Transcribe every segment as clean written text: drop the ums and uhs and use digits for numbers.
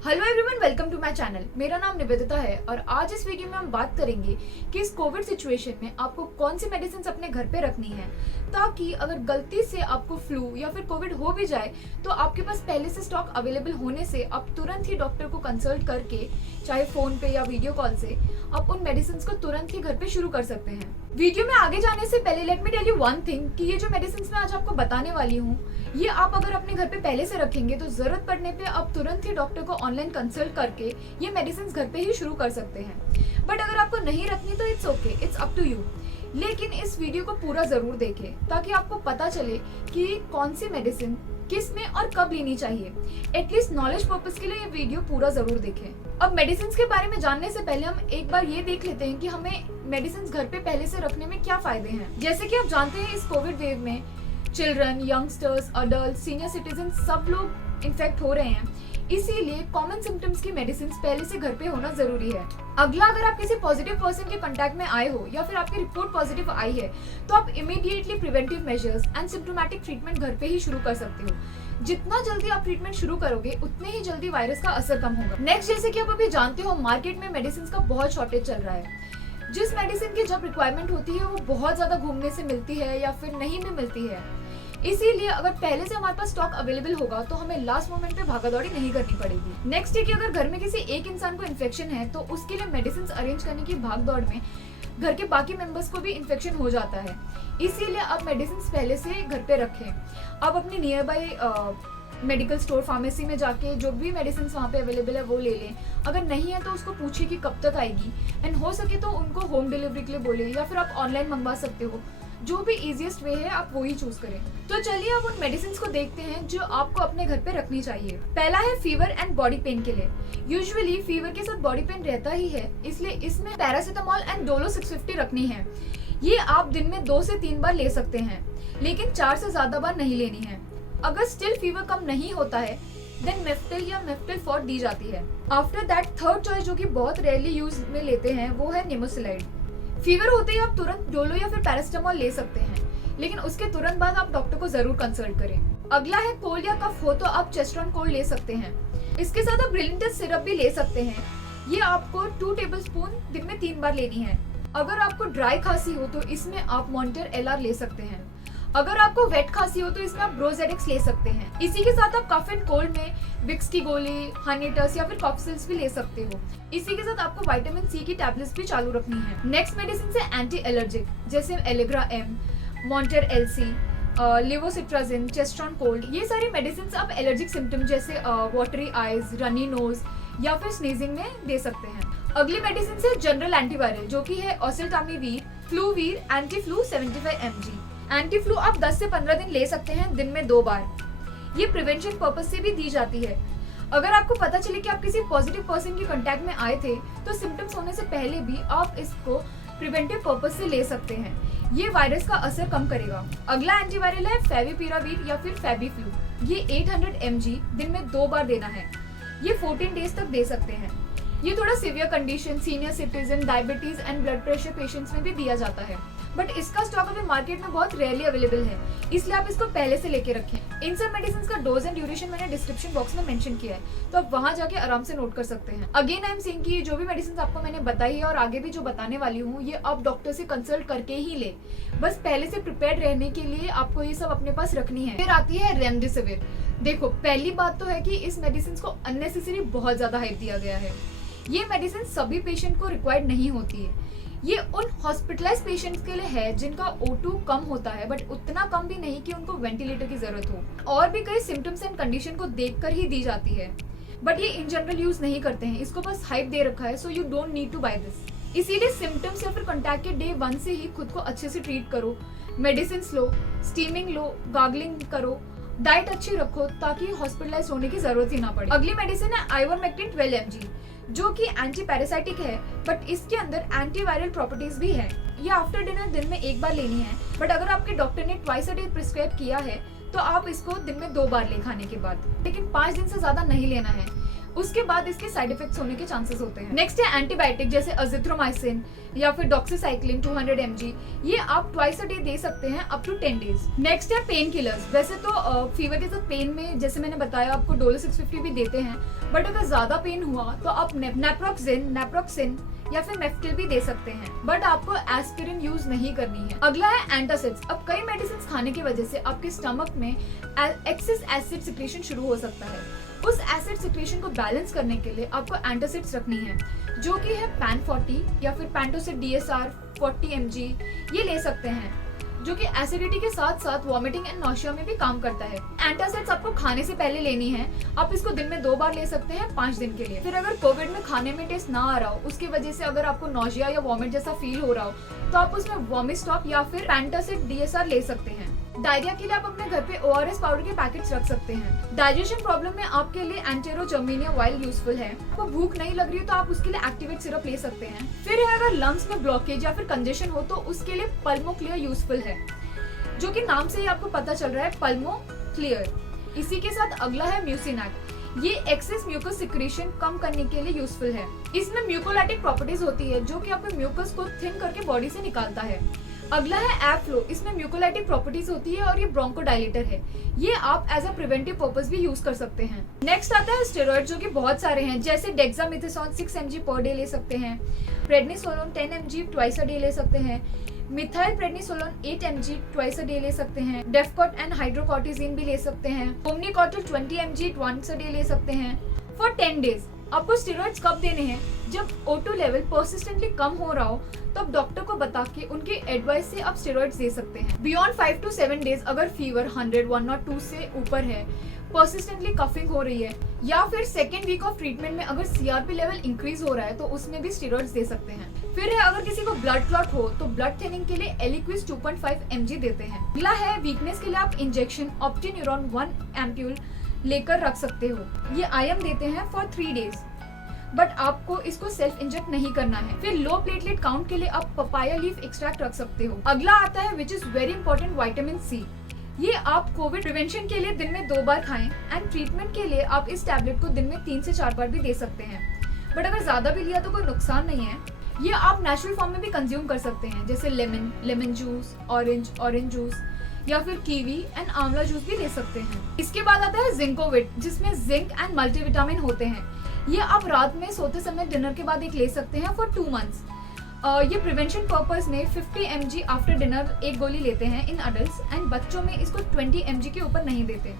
Hello everyone, welcome to my channel. मेरा नाम निवेदिता है और आज इस वीडियो में हम बात करेंगे कि इस कोविड सिचुएशन में आपको कौन सी मेडिसिन अपने घर पे रखनी है, ताकि अगर गलती से आपको फ्लू या फिर कोविड हो भी जाए तो आपके पास पहले से स्टॉक अवेलेबल होने से आप तुरंत ही डॉक्टर को कंसल्ट करके, चाहे फोन पे या वीडियो कॉल से, आप उन मेडिसिन को तुरंत ही घर पे शुरू कर सकते हैं। वीडियो में आगे जाने से पहले let me tell you one thing कि ये जो मेडिसिन मैं आज आपको बताने वाली हूँ, ये आप अगर अपने घर पे पहले से रखेंगे तो जरूरत पड़ने पे आप तुरंत ही डॉक्टर को ऑनलाइन कंसल्ट करके ये मेडिसिन घर पे ही शुरू कर सकते हैं। बट अगर आपको नहीं रखनी तो it's okay, it's up to you. लेकिन इस वीडियो को पूरा जरूर देखें ताकि आपको पता चले कि कौन सी मेडिसिन किस में और कब लेनी चाहिए। एटलीस्ट नॉलेज पर्पस के लिए ये वीडियो पूरा जरूर देखें। अब मेडिसिन के बारे में जानने से पहले हम एक बार ये देख लेते हैं कि हमें मेडिसिन घर पे पहले से रखने में क्या फायदे हैं। जैसे कि आप जानते हैं, इस कोविड वेव में children, youngsters, adult, senior citizen सब लोग इन्फेक्ट हो रहे हैं, इसीलिए कॉमन सिम्टम्स की मेडिसिन पहले से घर पे होना जरूरी है। अगला, अगर आप किसी पॉजिटिव पर्सन के कांटेक्ट में आए हो या फिर आपकी रिपोर्ट पॉजिटिव आई है तो आप immediately preventive measures and symptomatic treatment घर पे ही शुरू कर सकते हो। जितना जल्दी आप ट्रीटमेंट शुरू करोगे उतने ही जल्दी वायरस का असर कम होगा। नेक्स्ट, जैसे कि आप अभी जानते हो, मार्केट में मेडिसिन का बहुत शॉर्टेज चल रहा है। जिस मेडिसिन की जब रिक्वायरमेंट होती है वो बहुत ज्यादा घूमने से मिलती है या फिर नहीं भी मिलती है। इसीलिए अगर पहले से हमारे पास स्टॉक अवेलेबल होगा तो हमें लास्ट मोमेंट पे भागादौड़ी नहीं करनी पड़ेगी। नेक्स्ट है कि अगर घर में किसी एक इंसान को इन्फेक्शन है तो उसके लिए मेडिसिन अरेंज करने की भागदौड़ में घर के बाकी मेंबर्स को भी इन्फेक्शन हो जाता है। इसीलिए आप मेडिसिन पहले से घर पे रखें। आप अपनी near by medical store, pharmacy में जाके जो भी मेडिसिन वहाँ पे अवेलेबल है वो ले लें। अगर नहीं है तो उसको पूछिए कि कब तक आएगी, एंड हो सके तो उनको होम डिलीवरी के लिए बोले, या फिर आप ऑनलाइन मंगवा सकते हो। जो भी इजीएस्ट वे है आप वो ही चूज करें। तो चलिए अब उन मेडिसिन को देखते हैं जो आपको अपने घर पे रखनी चाहिए। पहला है फीवर एंड बॉडी पेन के लिए। यूजुअली फीवर के साथ बॉडी पेन रहता ही है, इसलिए इसमें पैरासीटामोल एंड डोलो 650 रखनी है। ये आप दिन में 2 से 3 बार ले सकते हैं, लेकिन 4 से ज्यादा बार नहीं लेनी है। अगर स्टिल फीवर कम नहीं होता है देन मेफ्टिल या मेफ्टिल फॉर दी जाती है। आफ्टर दैट थर्ड चॉइस, जो कि बहुत रेयरली यूज में लेते हैं, वो है निमोसिलाइड। फीवर होते ही आप तुरंत डोलो या फिर पैरासीटामोल ले सकते हैं, लेकिन उसके तुरंत बाद आप डॉक्टर को जरूर कंसल्ट करें। अगला है कोल्ड या कफ हो तो आप चेस्टोन कोल्ड ले सकते हैं। इसके साथ आप ब्रिलिंटस सिरप भी ले सकते हैं। ये आपको 2 टेबलस्पून दिन में 3 बार लेनी है। अगर आपको ड्राई खांसी हो तो इसमें आप मॉनिटर एलआर ले सकते हैं। अगर आपको वेट खांसी हो तो इसमें आप ब्रोजेडिक्स ले सकते हैं। इसी के साथ आप कफ एंड कोल्ड में विक्स की गोली, हनीटस या फिर कॉप्सिल्स भी ले सकते हो। इसी के साथ आपको विटामिन सी की टैबलेट्स भी चालू रखनी है। नेक्स्ट मेडिसिन है एंटी एलर्जिक, जैसे एलेग्रा एम, मॉन्टर एलसी, लेवोसिट्राजिन, चेस्टोन कोल्ड। ये सारी मेडिसिन आप एलर्जिक सिम्टम जैसे वाटरी आईज, रनी नोज या फिर स्नीजिंग में दे सकते हैं। अगली मेडिसिन है जनरल एंटीवायरल, जो की है oseltamivir, Fluvir, anti flu 75 mg। Anti flu आप 10 से 15 दिन ले सकते हैं, दिन में 2 बार। ये प्रिवेंशन पर्पस से भी दी जाती है। अगर आपको पता चले कि आप किसी पॉजिटिव पर्सन के कांटेक्ट में आए थे तो सिम्टम्स होने से पहले भी आप इसको प्रिवेंटिव पर्पस से ले सकते हैं। ये वायरस का असर कम करेगा। अगला एंटीवायरल है फेविपिरावीर या फिर फेबीफ्लू। ये 800 mg दिन में 2 बार देना है। ये 14 डेज तक दे सकते हैं। ये थोड़ा severe condition, senior citizen, diabetes and blood pressure patients में भी दिया जाता है, बट इसका स्टॉक अभी मार्केट में बहुत रेयरली अवेलेबल है, इसलिए आप इसको पहले से लेके रखें। इन सब मेडिसिन का डोज एंड ड्यूरेशन मैंने डिस्क्रिप्शन बॉक्स में मेंशन किया है, तो आप वहां जाके आराम से नोट कर सकते हैं। अगेन आई एम सेइंग कि जो भी मेडिसिन आपको मैंने बताई है और आगे भी जो बताने वाली हूँ, ये आप डॉक्टर से कंसल्ट करके ही ले। बस पहले से प्रिपेयर रहने के लिए आपको ये सब अपने पास रखनी है। फिर आती है रेमडेसिविर। देखो, पहली बात तो है कि इस मेडिसिन को अननेसेसरी बहुत ज्यादा हाइप दिया गया है। ये मेडिसिन सभी पेशेंट को रिक्वायर्ड नहीं होती है। ये उन हॉस्पिटलाइज पेशेंट्स के लिए है जिनका O2 कम होता है, बट उतना कम भी नहीं कि उनको वेंटिलेटर की जरूरत हो। और भी कई सिम्टम्स एंड कंडीशन को देखकर ही दी जाती है, बट ये इन जनरल यूज नहीं करते हैं। इसको बस हाइप दे रखा है, so you don't need to buy this. इसीलिए सिम्टम्स या फिर कॉन्टैक्ट के डे 1 से ही खुद को अच्छे से ट्रीट करो। मेडिसिन लो, स्टीमिंग लो, गार्गलिंग करो, डाइट अच्छी रखो ताकि हॉस्पिटलाइज होने की जरूरत ही ना पड़े। अगली मेडिसिन है आइवरमेक्टिन 12 mg, जो कि एंटी पैरासाइटिक है, बट इसके अंदर एंटीवायरल प्रॉपर्टीज भी है। ये आफ्टर डिनर दिन में 1 बार लेनी है, बट अगर आपके डॉक्टर ने ट्वाइस अ डे प्रिस्क्राइब किया है तो आप इसको दिन में 2 बार ले खाने के बाद, लेकिन 5 दिन से ज्यादा नहीं लेना है। उसके बाद इसके साइड इफेक्ट्स होने के चांसेस होते हैं। नेक्स्ट है एंटीबायोटिक, जैसे अजिथ्रोमाइसिन या फिर डॉक्सीसाइक्लिन 200 mg, ये आप ट्वाइस अ डे दे सकते हैं अप टू 10 डेज। नेक्स्ट है पेन किलर्स। वैसे तो फीवर के साथ पेन में जैसे मैंने बताया आपको डोलो 650 भी देते हैं, बट अगर ज्यादा पेन हुआ तो आप नेप्रोक्सिन या फिर मेफ्टिल भी दे सकते हैं, बट आपको एस्पिरिन यूज नहीं करनी है। अगला है एंटासिड्स। अब कई मेडिसिन खाने की वजह से आपके स्टमक में एक्सेस एसिड सिक्रेशन शुरू हो सकता है। उस एसिड सिक्रेशन को बैलेंस करने के लिए आपको एंटासिड्स रखनी है, जो कि है पैन 40 या फिर पैंटोसिड DSR 40 mg, ये ले सकते हैं, जो कि एसिडिटी के साथ साथ वॉमिटिंग एंड नॉशिया में भी काम करता है। एंटासिड्स आपको खाने से पहले लेनी है। आप इसको दिन में 2 बार ले सकते हैं 5 दिन के लिए। फिर अगर कोविड में खाने में टेस्ट ना आ रहा हो, उसकी वजह से अगर आपको नॉशिया या वॉमिट जैसा फील हो रहा हो, तो आप उसमें वॉमिस्टॉप या फिर पैंटासिड DSR ले सकते हैं। डायरिया के लिए आप अपने घर पे ORS पाउडर के पैकेट्स रख सकते हैं। डाइजेशन प्रॉब्लम में आपके लिए एंटेरो जर्मेनिया वाइल यूजफुल है। आपको भूख नहीं लग रही हो तो आप उसके लिए एक्टिवेट सिरप ले सकते हैं। फिर है अगर लंग्स में ब्लॉकेज या फिर कंजेशन हो तो उसके लिए पल्मो क्लियर यूजफुल है, जो कि नाम से ही आपको पता चल रहा है, पल्मो क्लियर। इसी के साथ अगला है म्यूसिनैक। ये एक्सेस म्यूकस सिक्रेशन कम करने के लिए यूजफुल है। इसमें म्यूकोलाइटिक प्रॉपर्टीज होती है, जो कि आपके म्यूकस को थिन करके बॉडी से निकालता है। अगला है एफ्लो। इसमें म्यूकोलाइटिक प्रॉपर्टीज होती है और ये ब्रोंकोडाइलेटर है। ये आप एज अ प्रिवेंटिव पर्पस भी यूज कर सकते हैं। नेक्स्ट आता है स्टेरॉइड, जो कि बहुत सारे हैं, जैसे डेक्सामेथासोन 6 mg पर डे ले सकते हैं, prednisolone 10 mg twice a day ले सकते हैं, methyl prednisolone 8 mg twice a day ले सकते हैं, डेफकॉट एंड हाइड्रोकॉर्टिजिन भी ले सकते हैं, ओमनिकॉर्टिल 20 mg वंस अ डे ले सकते हैं फॉर 10 डेज। आपको स्टेरॉइड्स कब देने हैं? जब O2 लेवल परसिस्टेंटली कम हो रहा हो, तब डॉक्टर को बता के उनके एडवाइस से आप स्टेरॉइड्स दे सकते हैं। बियॉन्ड 5 to 7 डेज अगर फीवर 100, 102 से ऊपर है, परसिस्टेंटली कफिंग हो रही है, या फिर सेकेंड वीक ऑफ ट्रीटमेंट में अगर CRP लेवल इंक्रीज हो रहा है, तो उसमें भी स्टेरॉइड्स दे सकते हैं। फिर है अगर किसी को ब्लड क्लॉट हो तो ब्लड थिनिंग के लिए एलिक्विस 2.5 mg देते हैं। अगला है वीकनेस के लिए आप इंजेक्शन ऑप्टिन्यूरॉन 1 एम्प्यूल लेकर रख सकते हो। ये IM देते हैं फॉर 3 डेज, बट आपको इसको सेल्फ इंजेक्ट नहीं करना है। फिर लो प्लेटलेट काउंट के लिए आप पपाया लीफ एक्सट्रैक्ट रख सकते हो। अगला आता है which is very important, vitamin C। ये आप कोविड प्रिवेंशन के लिए दिन में 2 बार खाएं एंड ट्रीटमेंट के लिए आप इस टैबलेट को दिन में 3 से 4 बार भी दे सकते हैं, बट अगर ज्यादा भी लिया तो कोई नुकसान नहीं है। ये आप नेचुरल फॉर्म में भी कंज्यूम कर सकते हैं, जैसे लेमन जूस, ऑरेंज जूस, या फिर कीवी एंड आंवला जूस भी ले सकते हैं। इसके बाद आता है जिंकोविट, जिसमें जिंक एंड मल्टीविटामिन होते हैं। ये आप रात में सोते समय डिनर के बाद एक ले सकते हैं फॉर 2 मंथ्स। ये प्रिवेंशन पर्पस में 50 mg आफ्टर डिनर एक गोली लेते हैं इन अडल्ट्स, एंड बच्चों में इसको 20 mg के ऊपर नहीं देते।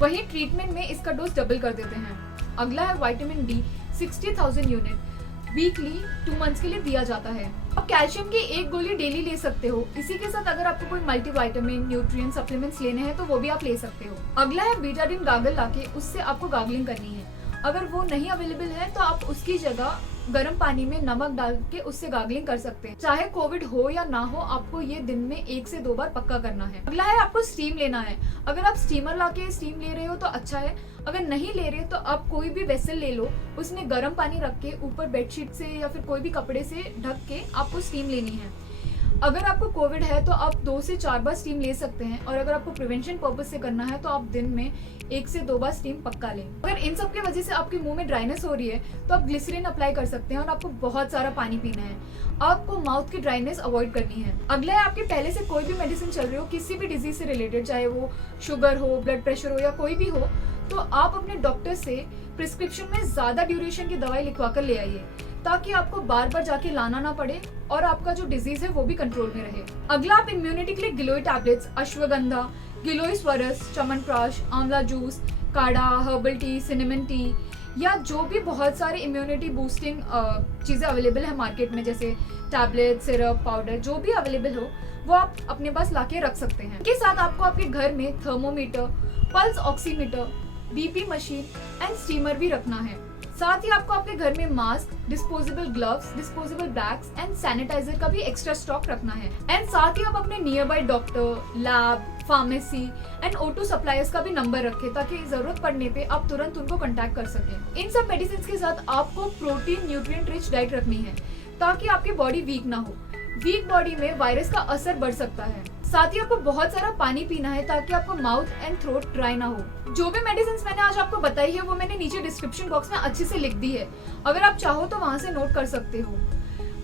वहीं ट्रीटमेंट में इसका डोज डबल कर देते हैं। अगला है vitamin D 60,000 unit weekly 2 months के लिए दिया जाता है। आप कैल्शियम की एक गोली डेली ले सकते हो। इसी के साथ अगर आपको कोई मल्टीविटामिन, न्यूट्रिएंट सप्लीमेंट्स लेने हैं तो वो भी आप ले सकते हो। अगला है बीटाडीन गागल लाके उससे आपको गागलिंग करनी है। अगर वो नहीं अवेलेबल है तो आप उसकी जगह गर्म पानी में नमक डाल के उससे गागलिंग कर सकते हैं। चाहे कोविड हो या ना हो, आपको ये दिन में 1 से 2 बार पक्का करना है। अगला है आपको स्टीम लेना है। अगर आप स्टीमर लाके स्टीम ले रहे हो तो अच्छा है, अगर नहीं ले रहे तो आप कोई भी वेसल ले लो, उसमें गर्म पानी रख के ऊपर बेडशीट से या फिर कोई भी कपड़े से ढक के आपको स्टीम लेनी है। अगर आपको कोविड है तो आप 2 से 4 बार स्टीम ले सकते हैं, और अगर आपको प्रिवेंशन पर्पस से करना है तो आप दिन में 1 से 2 बार स्टीम पक्का लें। अगर इन सब की वजह से आपके मुंह में ड्राइनेस हो रही है तो आप ग्लिसरीन अप्लाई कर सकते हैं, और आपको बहुत सारा पानी पीना है। आपको माउथ की ड्राइनेस अवॉइड करनी है। अगला है आपके पहले से कोई भी मेडिसिन चल रही हो किसी भी डिजीज से रिलेटेड, चाहे वो शुगर हो, ब्लड प्रेशर हो या कोई भी हो, तो आप अपने डॉक्टर से प्रिस्क्रिप्शन में ज्यादा ड्यूरेशन की दवाई लिखवा कर ले आइए, ताकि आपको बार बार जाके लाना ना पड़े और आपका जो डिजीज है वो भी कंट्रोल में रहे। अगला आप इम्यूनिटी के लिए गिलोय टैबलेट्स, अश्वगंधा, गिलोय स्वरस, च्यवनप्राश, आंवला जूस, काढ़ा, हर्बल टी, सिनेमन टी, या जो भी बहुत सारे इम्यूनिटी बूस्टिंग चीज़ें अवेलेबल है मार्केट में, जैसे टैबलेट, सिरप, पाउडर, जो भी अवेलेबल हो वो आप अपने पास लाके रख सकते हैं। इसके साथ आपको आपके घर में thermometer, pulse oximeter, BP machine and steamer भी रखना है। साथ ही आपको आपके घर में mask, disposable gloves, disposable bags and sanitizer का भी एक्स्ट्रा स्टॉक रखना है। एंड साथ ही आप अपने near by doctor, lab, pharmacy and O2 suppliers का भी नंबर रखें, ताकि जरूरत पड़ने पे आप तुरंत उनको कांटेक्ट कर सकें। इन सब मेडिसिन के साथ आपको प्रोटीन, न्यूट्रिएंट रिच डाइट रखनी है, ताकि आपकी बॉडी वीक ना हो। वीक बॉडी में वायरस का असर बढ़ सकता है। साथ ही आपको बहुत सारा पानी पीना है ताकि आपको माउथ एंड थ्रोट ड्राई ना हो। जो भी मेडिसिन मैंने आज आपको बताई है वो मैंने नीचे डिस्क्रिप्शन बॉक्स में अच्छे से लिख दी है, अगर आप चाहो तो वहां से नोट कर सकते हो।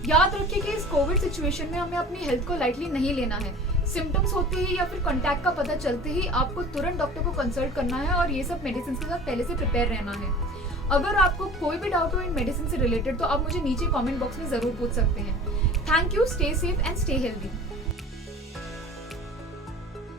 याद रखिए कि इस कोविड सिचुएशन में हमें अपनी हेल्थ को लाइटली नहीं लेना है। सिम्टम्स होते ही या फिर कॉन्टैक्ट का पता चलते ही आपको तुरंत डॉक्टर को कंसल्ट करना है और ये सब मेडिसिन के साथ पहले से प्रिपेयर रहना है। अगर आपको कोई भी डाउट हो इन मेडिसिन से रिलेटेड तो आप मुझे नीचे कमेंट बॉक्स में जरूर पूछ सकते हैं। Thank you, stay safe and stay healthy.